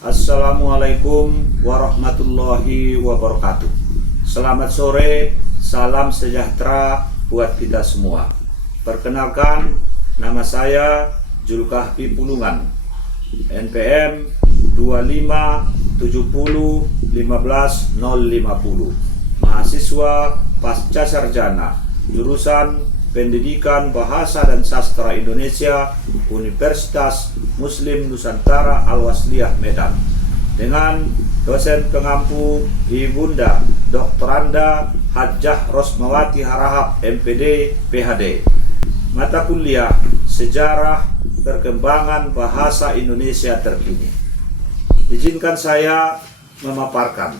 Assalamualaikum warahmatullahi wabarakatuh. Selamat sore, salam sejahtera buat kita semua. Perkenalkan, nama saya Julkahfi Pulungan, NPM 2570150, mahasiswa pasca sarjana, jurusan Pendidikan Bahasa dan Sastra Indonesia, Universitas Muslim Nusantara Al-Wasliyah Medan, dengan dosen pengampu Ibunda Doktoranda Hajjah Rosmawati Harahap, MPD, PhD. Mata kuliah Sejarah Perkembangan Bahasa Indonesia Terkini. Izinkan saya memaparkan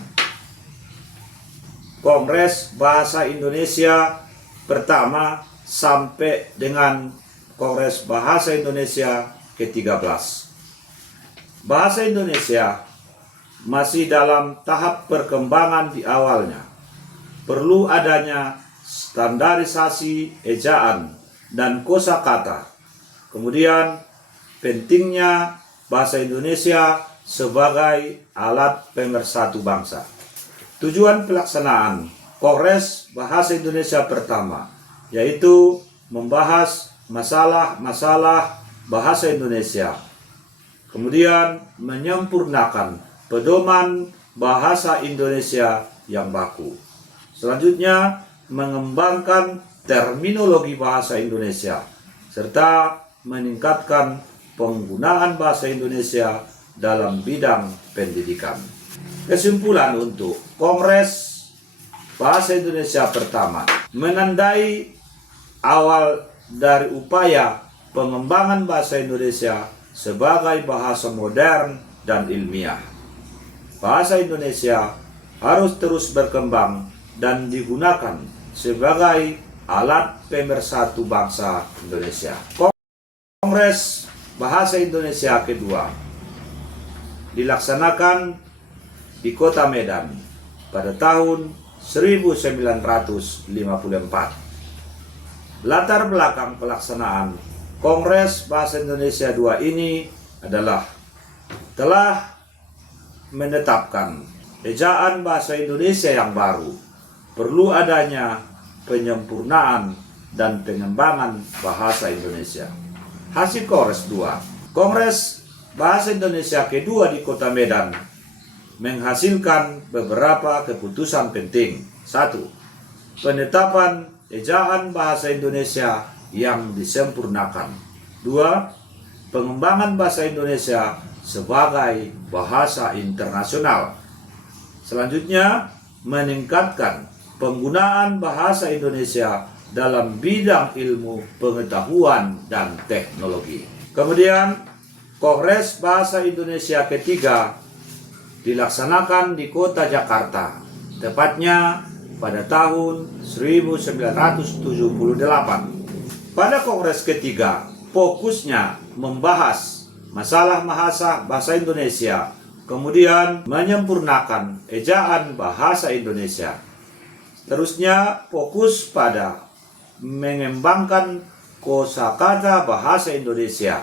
Kongres Bahasa Indonesia pertama sampai dengan Kongres Bahasa Indonesia ke-13. Bahasa Indonesia masih dalam tahap perkembangan di awalnya. Perlu adanya standarisasi ejaan dan kosakata. Kemudian pentingnya bahasa Indonesia sebagai alat pemersatu bangsa. Tujuan pelaksanaan Kongres Bahasa Indonesia pertama yaitu membahas masalah-masalah bahasa Indonesia, kemudian menyempurnakan pedoman bahasa Indonesia yang baku. Selanjutnya, mengembangkan terminologi bahasa Indonesia, serta meningkatkan penggunaan bahasa Indonesia dalam bidang pendidikan. Kesimpulan untuk Kongres Bahasa Indonesia pertama menandai awal dari upaya pengembangan bahasa Indonesia sebagai bahasa modern dan ilmiah. Bahasa Indonesia harus terus berkembang dan digunakan sebagai alat pemersatu bangsa Indonesia. Kongres Bahasa Indonesia kedua dilaksanakan di Kota Medan pada tahun 1954. Latar belakang pelaksanaan Kongres Bahasa Indonesia II ini adalah telah menetapkan ejaan bahasa Indonesia yang baru, perlu adanya penyempurnaan dan pengembangan bahasa Indonesia. Hasil Kongres II, Kongres Bahasa Indonesia kedua di Kota Medan menghasilkan beberapa keputusan penting. 1. Penetapan ejaan bahasa Indonesia yang disempurnakan. 2. Pengembangan bahasa Indonesia sebagai bahasa internasional. Selanjutnya, meningkatkan penggunaan bahasa Indonesia dalam bidang ilmu pengetahuan dan teknologi. Kemudian, Kongres Bahasa Indonesia ketiga dilaksanakan di Kota Jakarta, tepatnya pada tahun 1978. Pada Kongres ketiga, fokusnya membahas masalah bahasa Indonesia, kemudian menyempurnakan ejaan bahasa Indonesia. Terusnya fokus pada mengembangkan kosakata bahasa Indonesia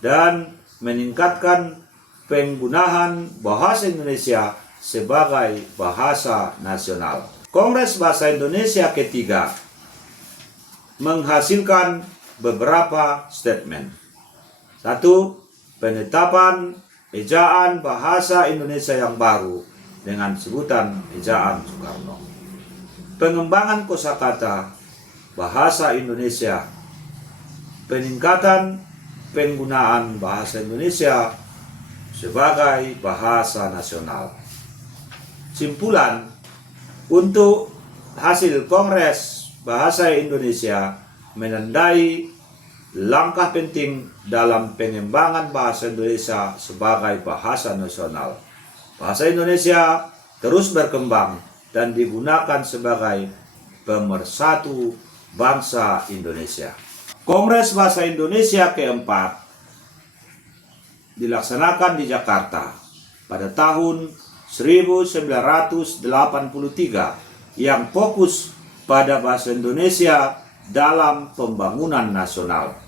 dan meningkatkan penggunaan bahasa Indonesia sebagai bahasa nasional. Kongres Bahasa Indonesia ketiga menghasilkan beberapa statement. 1. Penetapan ejaan bahasa Indonesia yang baru dengan sebutan ejaan Soekarno. Pengembangan kosakata bahasa Indonesia. Peningkatan penggunaan bahasa Indonesia sebagai bahasa nasional. Simpulan untuk hasil Kongres Bahasa Indonesia menandai langkah penting dalam pengembangan bahasa Indonesia sebagai bahasa nasional. Bahasa Indonesia terus berkembang dan digunakan sebagai pemersatu bangsa Indonesia. Kongres Bahasa Indonesia keempat dilaksanakan di Jakarta pada tahun 1983 yang fokus pada bahasa Indonesia dalam pembangunan nasional.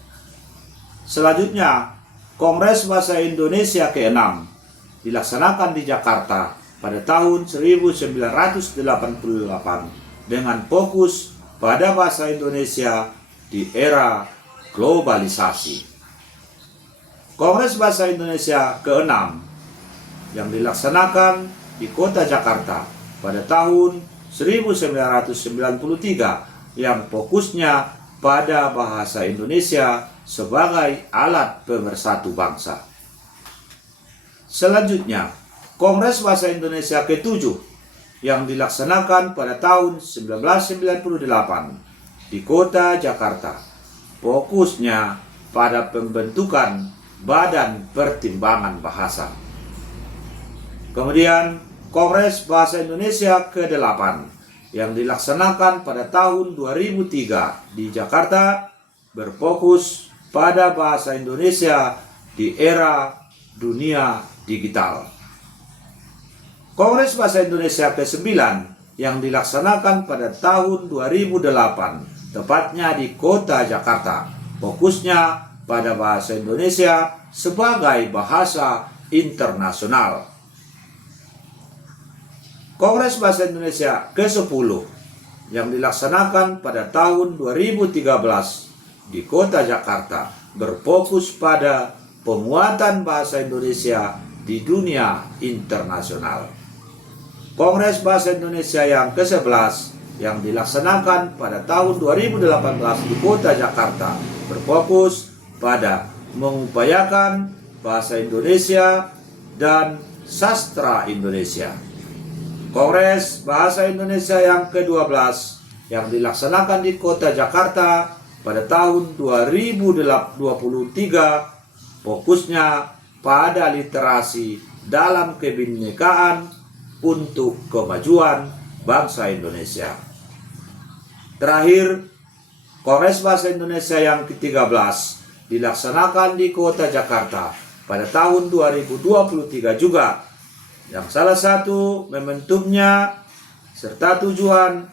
Selanjutnya, Kongres Bahasa Indonesia ke-6 dilaksanakan di Jakarta pada tahun 1988 dengan fokus pada bahasa Indonesia di era globalisasi. Kongres Bahasa Indonesia ke-6 yang dilaksanakan di kota Jakarta pada tahun 1993 yang fokusnya pada bahasa Indonesia sebagai alat pemersatu bangsa. Selanjutnya, Kongres Bahasa Indonesia ke-7 yang dilaksanakan pada tahun 1998 di kota Jakarta, fokusnya pada pembentukan Badan Pertimbangan Bahasa. Kemudian, Kongres Bahasa Indonesia ke-8 yang dilaksanakan pada tahun 2003 di Jakarta berfokus pada bahasa Indonesia di era dunia digital. Kongres Bahasa Indonesia ke-9 yang dilaksanakan pada tahun 2008, tepatnya di kota Jakarta, fokusnya pada bahasa Indonesia sebagai bahasa internasional. Kongres Bahasa Indonesia ke-10 yang dilaksanakan pada tahun 2013 di kota Jakarta berfokus pada penguatan bahasa Indonesia di dunia internasional. Kongres Bahasa Indonesia yang ke-11 yang dilaksanakan pada tahun 2018 di kota Jakarta berfokus pada mengupayakan bahasa Indonesia dan sastra Indonesia. Kongres Bahasa Indonesia yang ke-12 yang dilaksanakan di kota Jakarta pada tahun 2023 fokusnya pada literasi dalam kebinekaan untuk kemajuan bangsa Indonesia. Terakhir, Kongres Bahasa Indonesia yang ke-13 dilaksanakan di kota Jakarta pada tahun 2023 juga, yang salah satu momentumnya serta tujuan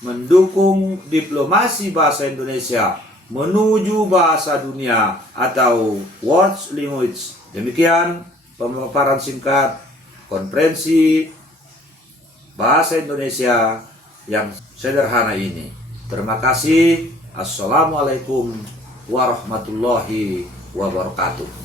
mendukung diplomasi bahasa Indonesia menuju bahasa dunia atau world language. Demikian pemaparan singkat konferensi bahasa Indonesia yang sederhana ini. Terima kasih. Assalamualaikum warahmatullahi wabarakatuh.